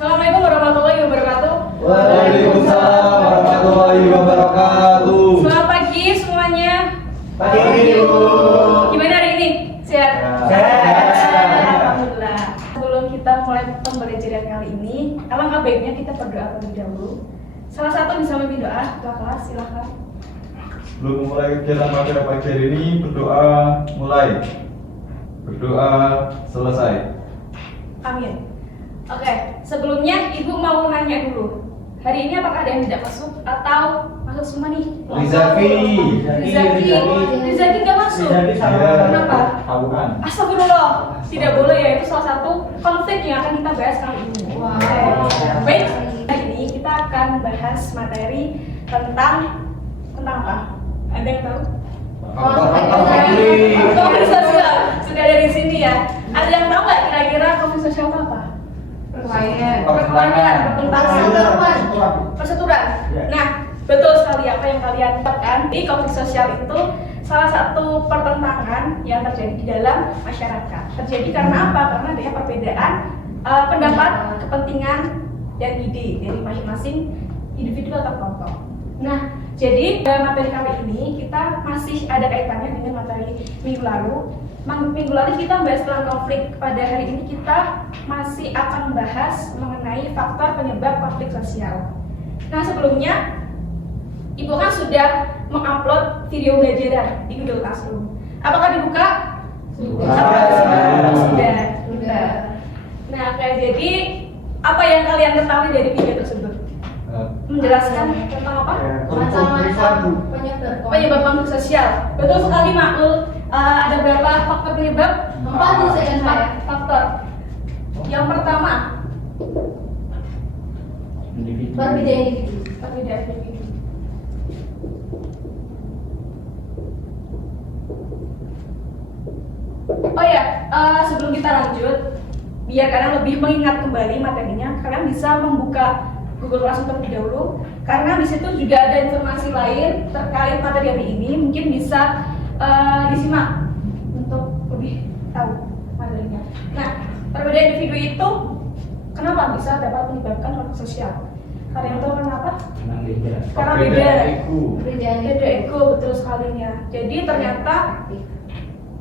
Assalamualaikum warahmatullahi wabarakatuh. Waalaikumsalam warahmatullahi wabarakatuh. Selamat pagi semuanya. Pagi Ibu. Gimana hari ini? Sehat? Sehat. Alhamdulillah. Sebelum kita mulai pembelajaran kali ini, alangkah baiknya kita berdoa terlebih dahulu. Salah satu bisa memimpin doa, ketua kelas silakan. Sebelum memulai kegiatan materi pagi hari ini, berdoa mulai. Berdoa selesai. Amin. Oke, sebelumnya Ibu mau nanya dulu. Hari ini apakah ada yang tidak masuk atau masuk semua nih? Rizaki. Rizaki nggak masuk. Kenapa? Tahuan. Astagfirullah, tidak boleh ya, itu salah satu konflik yang akan kita bahas kali ini. Baik, hari ini kita akan bahas materi tentang apa? Ada yang tahu? Konflik sosial. Sudah ada di sini ya. Ada yang tahu nggak kira-kira konflik sosial itu apa? Pertemanan, persetujuan. Nah, betul sekali apa yang kalian katakan. Di konflik sosial itu salah satu pertentangan yang terjadi di dalam masyarakat. Terjadi karena apa? Karena adanya perbedaan pendapat, kepentingan, dan ide dari masing-masing individu atau kelompok. Nah, jadi dalam materi kali ini kita masih ada kaitannya dengan materi minggu lalu. Minggu lalu kita membahas tentang konflik. Pada hari ini kita masih akan membahas mengenai faktor penyebab konflik sosial. Nah, sebelumnya Ibu kan sudah mengupload video belajaran di Google Classroom. Apakah dibuka? Sudah. Nah, jadi apa yang kalian ketahui dari video tersebut? Menjelaskan tentang apa? Macam-macam Penyebab konflik sosial. Betul sekali, Makul. Ada berapa faktor penyebab? 4 faktor. Yang pertama, perbedaan individu. Oh ya, sebelum kita lanjut, biar kalian lebih mengingat kembali materinya, kalian bisa membuka Google Classroom terlebih dahulu, karena di situ juga ada informasi lain terkait materi hari ini, mungkin bisa disimak untuk lebih tahu materinya. Nah, perbedaan individu itu kenapa bisa dapat menyebabkan konflik sosial? Kalian tahu kenapa? Karena beda ego, betul sekalinya. Jadi ternyata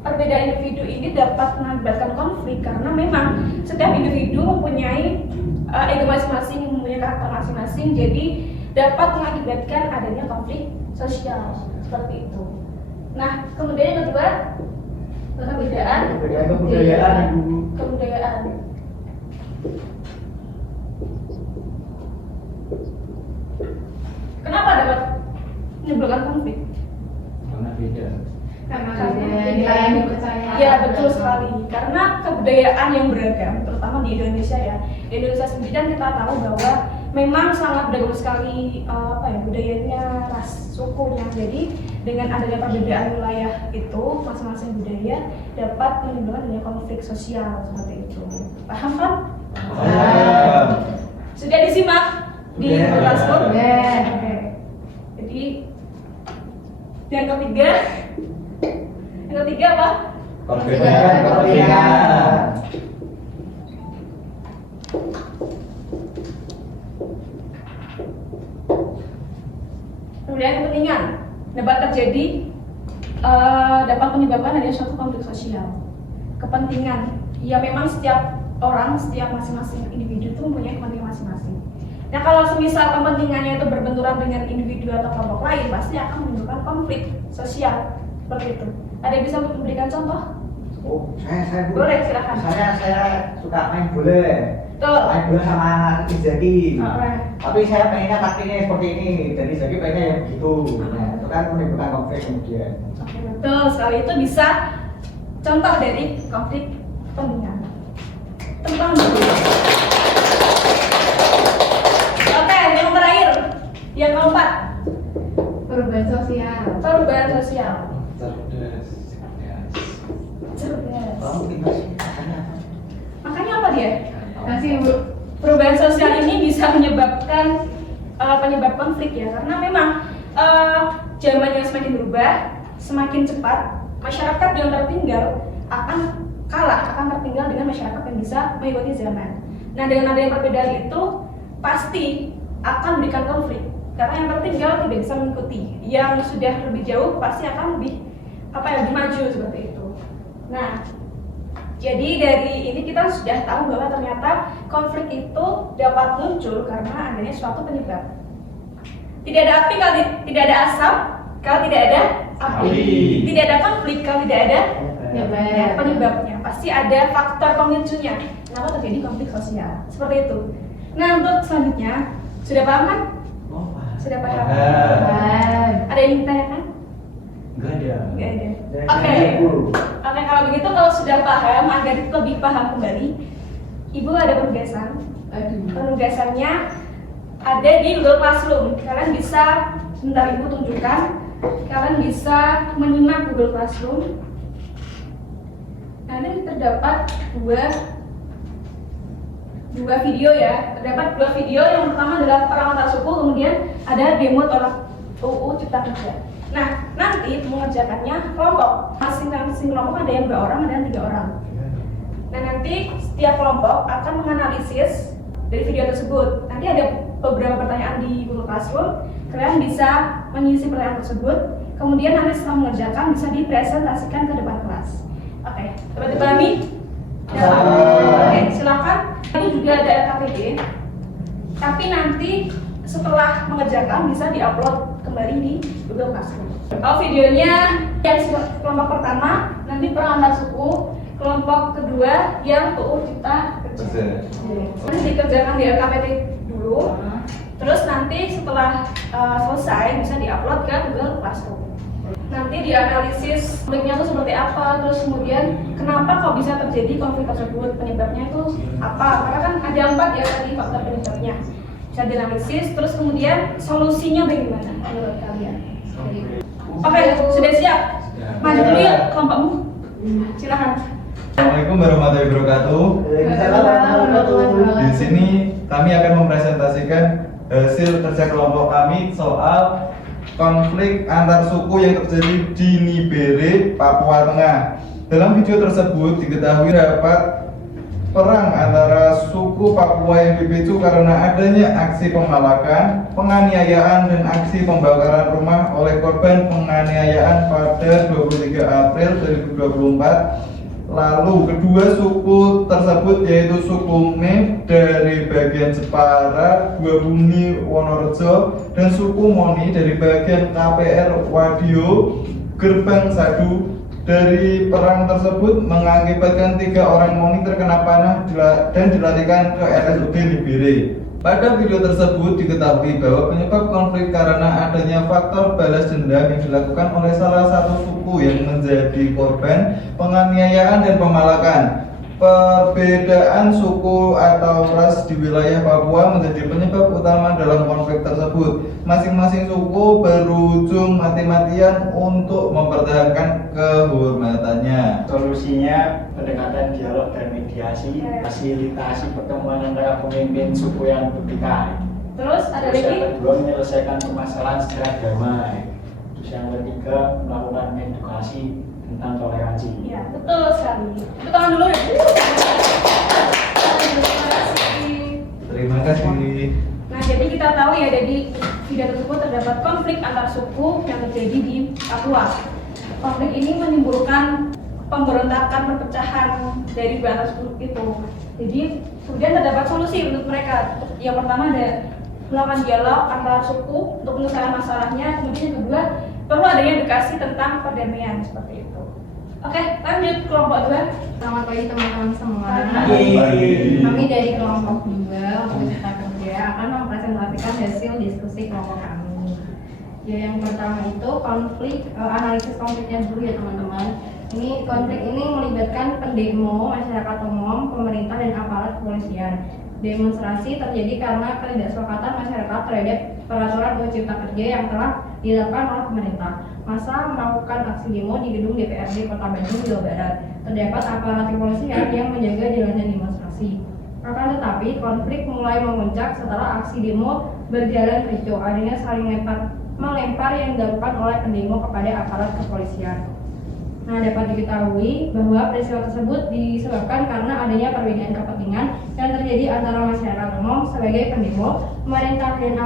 perbedaan individu ini dapat mengakibatkan konflik karena memang setiap individu mempunyai ego masing-masing, mempunyai karakter masing-masing, jadi dapat mengakibatkan adanya konflik sosial seperti itu. Nah, kemudian yang kedua, kebudayaan. Kenapa dapat menimbulkan konflik? Karena Karena yang dipercaya. Ya, betul sekali. Karena kebudayaan yang beragam, terutama di Indonesia ya. Di Indonesia sendiri kan kita tahu bahwa memang sangat beragam sekali budayanya, ras, sukunya. Jadi dengan adanya perbedaan wilayah itu, masing-masing budaya dapat menimbulkan adanya konflik sosial seperti itu. Paham kan? Sudah disimak di Classroom? Oke. Jadi yang ketiga apa? Perbedaan kepentingan. Perbedaan kepentingan dapat terjadi, dapat menyebabkan adanya suatu konflik sosial. Kepentingan, ya memang setiap orang, setiap masing-masing individu itu mempunyai kepentingan masing-masing. Nah, kalau semisal kepentingannya itu berbenturan dengan individu atau kelompok lain, pasti akan menimbulkan konflik sosial seperti itu. Ada yang bisa memberikan contoh? Oh, saya Bu. Boleh, silakan. Saya suka main bola. Betul. Main bola sama Rizaki. Alright. Tapi saya pengennya taktiknya seperti ini, dan Rizaki pengennya yang begitu. Nah, itu kan menimbulkan konflik kemudian. Betul sekali, itu bisa contoh dari konflik kepentingan. Tentang Oke, yang terakhir, yang keempat, Perubahan sosial. perubahan sosial. Cerdas. Cerdas. Kamu tinggal sih, makanya apa? Makanya apa dia? Masih Bu. Perubahan sosial ini bisa menyebabkan penyebab konflik ya, karena memang zaman yang semakin berubah, semakin cepat, masyarakat yang tertinggal akan tertinggal dengan masyarakat yang bisa mengikuti zaman. Nah, dengan adanya perbedaan itu pasti akan memberikan konflik. Karena yang tertinggal tidak bisa mengikuti, yang sudah lebih jauh pasti akan lebih lebih maju seperti itu. Nah, jadi dari ini kita sudah tahu bahwa ternyata konflik itu dapat muncul karena adanya suatu penyebab. Tidak ada api kalau tidak ada asap, kalau tidak ada api. Tidak ada konflik kalau tidak ada penyebabnya. Pasti ada faktor pemicunya. Kenapa terjadi konflik sosial? Seperti itu. Nah, untuk selanjutnya sudah paham kan? Sudah paham? Ada yang ingin ditanyakan? Enggak ada. Enggak ada. Oke, kalau begitu kalau sudah paham, agar lebih paham kembali, Ibu ada penugasan. Penugasannya ada di Google Classroom. Kalian bisa, sebentar Ibu tunjukkan. Kalian bisa menyimak Google Classroom. Nah, ini terdapat dua video ya. Terdapat dua video. Yang pertama adalah perang antar suku, kemudian ada demo tolak UU Cipta Kerja. Nah, nanti mengerjakannya kelompok. Masing-masing kelompok ada yang 2 orang, ada yang 3 orang. Nah, nanti setiap kelompok akan menganalisis dari video tersebut. Nanti ada beberapa pertanyaan di Google Classroom. Kalian bisa mengisi pertanyaan tersebut. Kemudian nanti setelah mengerjakan bisa dipresentasikan ke depan kelas. Oke, dapat dipahami? Oke, silakan. Ini juga ada LKPD. Tapi nanti setelah mengerjakan bisa diupload kembali di Google Classroom. Kalau videonya yang kelompok pertama nanti perang antar suku, kelompok kedua yang UU Cipta Kerja. Nanti dikerjakan di LKPD dulu, terus nanti setelah selesai bisa diupload ke Google Classroom. Nanti dianalisis konfliknya itu seperti apa, terus kemudian kenapa kok bisa terjadi konflik tersebut, penyebabnya itu apa? Karena kan ada 4 ya tadi faktor penyebabnya. Bisa dianalisis, terus kemudian solusinya bagaimana menurut kalian? Oke, sudah siap? Maju dulu ya kelompokmu. Silakan. Assalamualaikum warahmatullahi wabarakatuh. Di sini kami akan mempresentasikan hasil kerja kelompok kami soal konflik antar suku yang terjadi di Nibere, Papua Tengah. Dalam video tersebut diketahui dapat perang antara suku Papua yang dipicu karena adanya aksi pemalakan, penganiayaan, dan aksi pembakaran rumah oleh korban penganiayaan pada 23 April 2024. Lalu kedua suku tersebut yaitu suku Mem dari bagian Jepara, Buabumi, Wonorejo, dan suku Moni dari bagian KPR Wadio, Gerbang Sadu. Dari perang tersebut mengakibatkan 3 orang Moni terkena panah dan dilarikan ke RSUD Nibere. Pada video tersebut diketahui bahwa penyebab konflik karena adanya faktor balas dendam yang dilakukan oleh salah satu suku yang menjadi korban penganiayaan dan pemalakan. Perbedaan suku atau ras di wilayah Papua menjadi penyebab utama dalam konflik tersebut. Masing-masing suku berujung mati-matian untuk mempertahankan kehormatannya. Solusinya pendekatan dialog dan mediasi, fasilitasi pertemuan antara pemimpin suku yang bertikai. Terus ada Terus yang lagi? kedua menyelesaikan permasalahan secara damai. Terus yang ketiga melakukan edukasi tentang toleransi. Ya, betul sekali. Tepuk tangan dulu ya. Terima kasih. Nah, jadi kita tahu ya dari video tersebut terdapat konflik antar suku yang terjadi di Papua. Konflik ini menimbulkan pemberontakan, perpecahan dari antar suku itu. Jadi kemudian terdapat solusi untuk mereka. Yang pertama ada melakukan dialog antar suku untuk menyelesaikan masalahnya. Kemudian yang kedua perlu adanya edukasi tentang perdamaian seperti itu. Oke, lanjut kelompok 2. Selamat pagi teman-teman semua. Pagi. Kami dari kelompok 2 untuk Cipta Kerja akan mempresentasikan hasil diskusi kelompok kami. Ya, yang pertama itu analisis konfliknya dulu ya teman-teman. Ini konflik ini melibatkan pendemo, masyarakat umum, pemerintah dan aparat kepolisian. Demonstrasi terjadi karena ketidaksepakatan masyarakat terhadap peraturan UU Cipta Kerja yang telah dilakukan oleh pemerintah. Masa melakukan aksi demo di gedung DPRD Kota Bandung, Jawa Barat. Terdapat aparat kepolisian yang menjaga jalannya demonstrasi. Akan tetapi konflik mulai memuncak setelah aksi demo berjalan ricuh. Adanya saling melempar yang dilakukan oleh pendemo kepada aparat kepolisian. Nah, dapat diketahui bahwa peristiwa tersebut disebabkan karena adanya perbedaan kepentingan yang terjadi terjadi antara masyarakat umum sebagai pendemo, pemerintah dan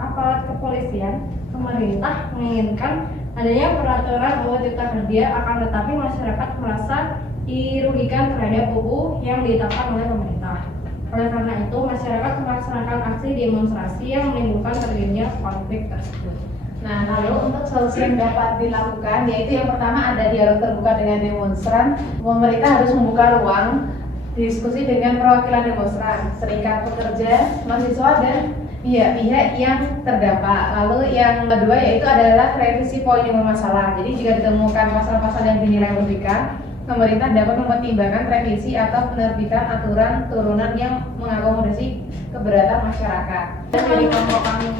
aparat kepolisian, pemerintah menginginkan adanya peraturan UU Cipta Kerja, akan tetapi masyarakat merasa dirugikan terhadap UU yang ditetapkan oleh pemerintah. Oleh karena itu, masyarakat melaksanakan aksi demonstrasi yang menimbulkan terjadinya konflik tersebut. Nah, lalu untuk solusi yang dapat dilakukan, yaitu yang pertama ada dialog terbuka dengan demonstran. Pemerintah harus membuka ruang diskusi dengan perwakilan demonstran, serikat pekerja, mahasiswa, dan pihak-pihak yang terdampak. Lalu yang kedua yaitu adalah revisi poin yang bermasalah. Jadi jika ditemukan pasal-pasal yang dinilai merugikan, pemerintah dapat mempertimbangkan revisi atau penerbitan aturan turunan yang mengakomodasi keberatan masyarakat. Dari kelompok kami,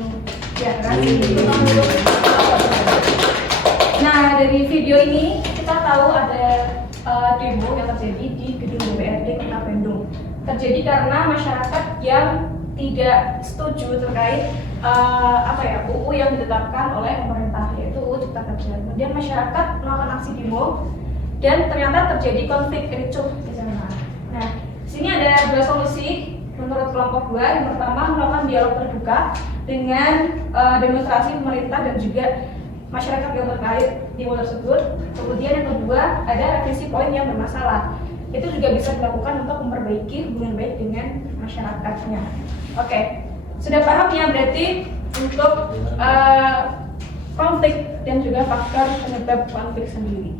ya kan? Nah, dari video ini kita tahu ada demo yang terjadi di gedung DPRD Kota Bandung. Terjadi karena masyarakat yang tidak setuju terkait UU yang ditetapkan oleh pemerintah, yaitu UU Cipta Kerja. Kemudian masyarakat melakukan aksi demo dan ternyata terjadi konflik ricuh di sana. Nah, di sini ada dua solusi menurut kelompok 2. Yang pertama, melakukan dialog terbuka dengan demonstrasi pemerintah dan juga masyarakat yang terkait demo tersebut. Kemudian yang kedua, ada revisi poin yang bermasalah. Itu juga bisa dilakukan untuk memperbaiki hubungan baik dengan masyarakatnya. Oke, sudah paham ya berarti untuk konflik dan juga faktor penyebab konflik sendiri.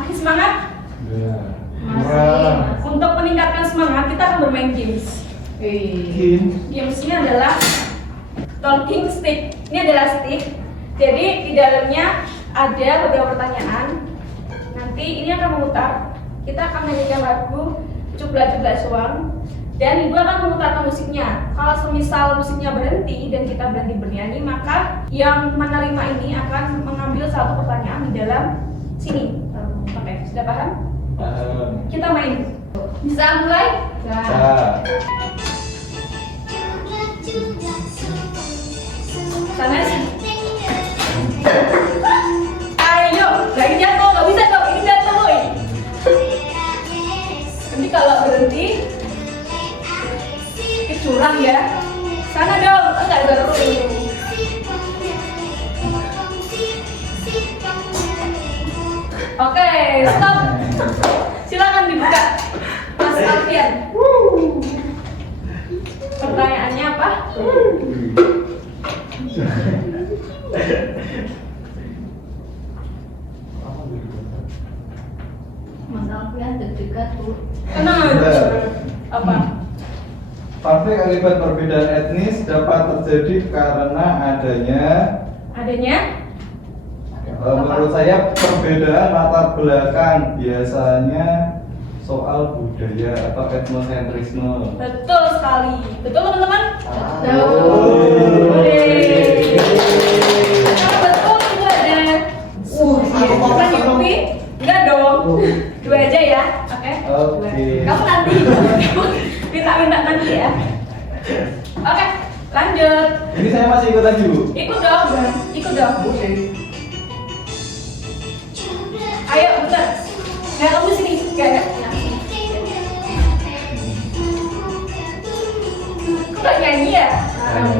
Masih semangat? Masih. Untuk meningkatkan semangat, kita akan bermain games. Gamesnya adalah talking stick. Ini adalah stick. Jadi di dalamnya ada beberapa pertanyaan. Nanti ini akan memutar. Kita akan menyanyikan lagu Cubla-Cubla Suang dan ibu akan memutarkan musiknya. Kalau semisal musiknya berhenti dan kita berhenti bernyanyi, maka yang menerima ini akan mengambil satu pertanyaan di dalam sini. Oke, sudah paham? Kita main. Bisa mulai? Sana sih. Ayo, lagi jatuh, nggak bisa dong, ini jatuh boy. Nanti kalau berhenti, curang ya. Sana dong, enggak baru. Oke, stop. Silakan dibuka, Mas Alfian. Pertanyaannya apa? Mas Alfian deg-degan tuh. Tenang aja. Apa? Konflik akibat perbedaan etnis dapat terjadi karena adanya menurut saya perbedaan latar belakang, biasanya soal budaya atau etnosentrisme. Betul sekali. Betul teman-teman? Karena betul itu ada. Kita nyupi? Enggak dong. 2 aja ya. Oke. Kamu nanti. Minta nanti ya. Oke, lanjut. Ini saya masih ikut lagi, Bu. Ikut dong. Ayo, bentar. Nggak, kamu sini. Nggak. Kok nggak nyanyi ya? Lagi.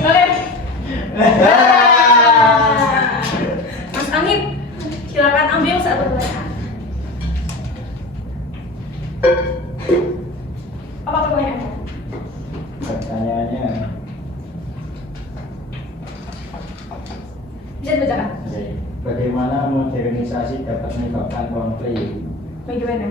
Oke. Mas Anip, silakan ambil satu pertanyaan. Apa pertanyaannya? Pertanyaannya, Bisa dibacakan? bagaimana modernisasi dapat menyebabkan konflik? Bagaimana?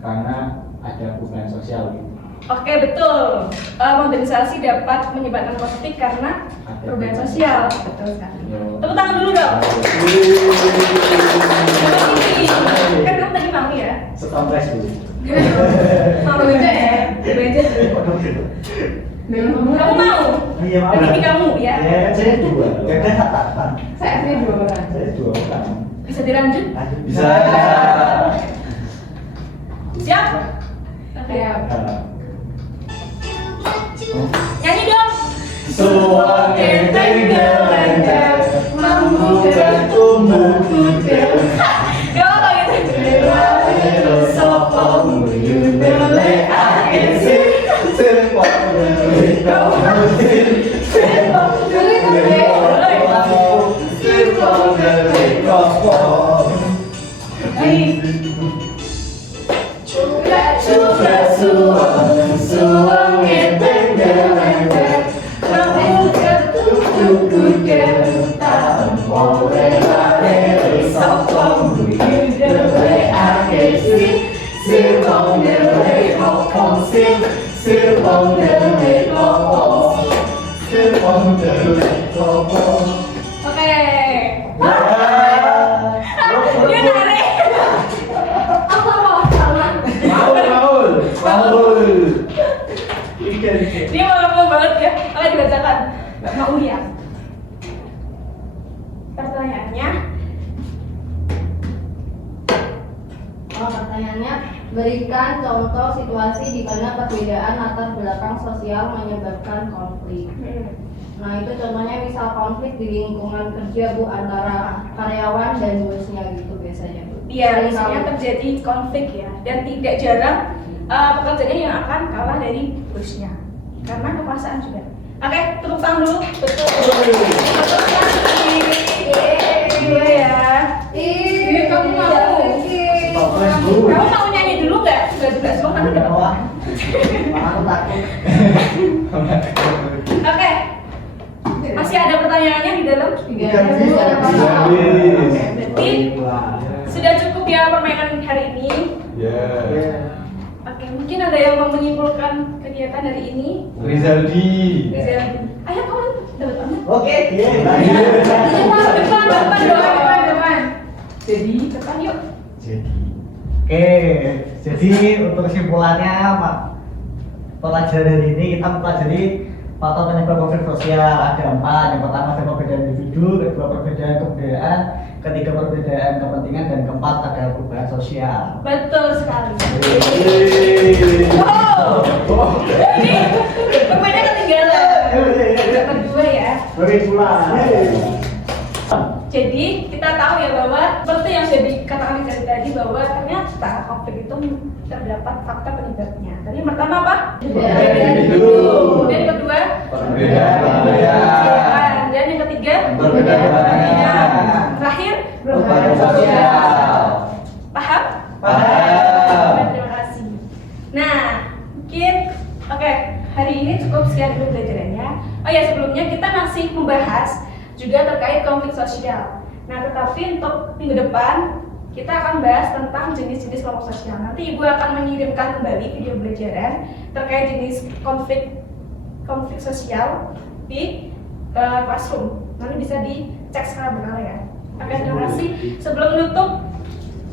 Karena ada hubungan sosial gitu. Oke, betul. Modernisasi dapat menyebabkan konflik karena perubahan sosial. Betul sekali. Tepuk tangan dulu dong. Kan kamu tadi mau ya? Setompres dulu. Mau baca ya? Baca dulu. Kamu mau? Iya mau. Bagi kamu ya? Ya, saya 2. Saya 2 orang. Saya 2 orang. Bisa dilanjut? Bisa. Siap? Oke. Nyanyi dong. Suang enteng gelengker membuka tumbuh kuda. Gak apa gitu. Sopong yudele akesi sepong yudele kausin sepong yudele kausin sepong yudele kausin. Juga suang enteng gelengker membuka tumbuh kuda. Tampol relare sopong yudele akesi sepong yudele kausin sepong yudele kausin sepong yudele kausin. Oke. Dia narik. Apa mau sama? Maul. Dia mau banget ya. Oke, dibacakan. Gak mau ya. Pertanyaannya, Pertanyaannya, berikan contoh situasi di mana perbedaan latar belakang sosial menyebabkan konflik. Nah, itu contohnya misal konflik di lingkungan kerja Bu antara karyawan dan bosnya gitu biasanya Bu. Iya, Sering biasanya kali. terjadi konflik ya, dan tidak jarang pekerjanya yang akan kalah dari bosnya karena kekuasaan juga. Oke, tepuk tangan dulu. Betul. Betul sekali. Dua ya. Ih, kamu mau Kamu mau nyanyi dulu nggak? Nggak juga semua kan udah. Aku takut. Oke. Masih ada pertanyaannya di dalam? Tiga. Berarti sudah cukup ya permainan hari ini. Ya. Oke, mungkin ada yang mau menyimpulkan kegiatan hari ini. Rizaldi. Ayo kamu dapat amat. Oke. Depan. Jadi depan yuk. Jadi untuk kesimpulannya, pelajaran hari ini kita mempelajari faktor penyebab konflik sosial ada 4. Yang pertama ada perbedaan individu, kedua perbedaan kebudayaan, ketiga perbedaan kepentingan, dan keempat ada perubahan sosial. Betul sekali. Wow. Ini pemainnya ketinggalan. Kedua ya. Jadi kita tahu ya bahwa seperti yang sudah dikatakan tadi bahwa ternyata konflik itu terdapat faktor penyebabnya. Tadi yang pertama apa? Perbedaan individu. Dan yang kedua? Perbedaan kebudayaan. Dan yang ketiga? Perbedaan kepentingan. Terakhir? Perubahan sosial. Paham? Paham. Terima kasih. Nah, mungkin oke, hari ini cukup sekian dulu pelajarannya. Oh ya, sebelumnya kita masih membahas juga terkait konflik sosial. Nah, tetapi untuk minggu depan kita akan bahas tentang jenis-jenis kelompok sosial. Nanti Ibu akan mengirimkan kembali video pelajaran terkait jenis konflik sosial di classroom. Nanti bisa dicek secara berkala ya. Oke, terima kasih. Sebelum menutup,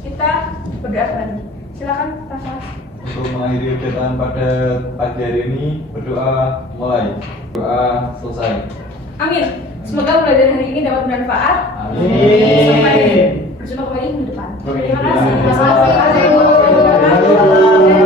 kita berdoa lagi. Silakan, Pak Mas. Untuk mengakhiri kegiatan pada pagi hari ini, berdoa mulai, doa selesai. Amin. Semoga pelajaran hari ini dapat bermanfaat. Amin. Sampai berjumpa kembali minggu depan. Terima kasih. Terima kasih.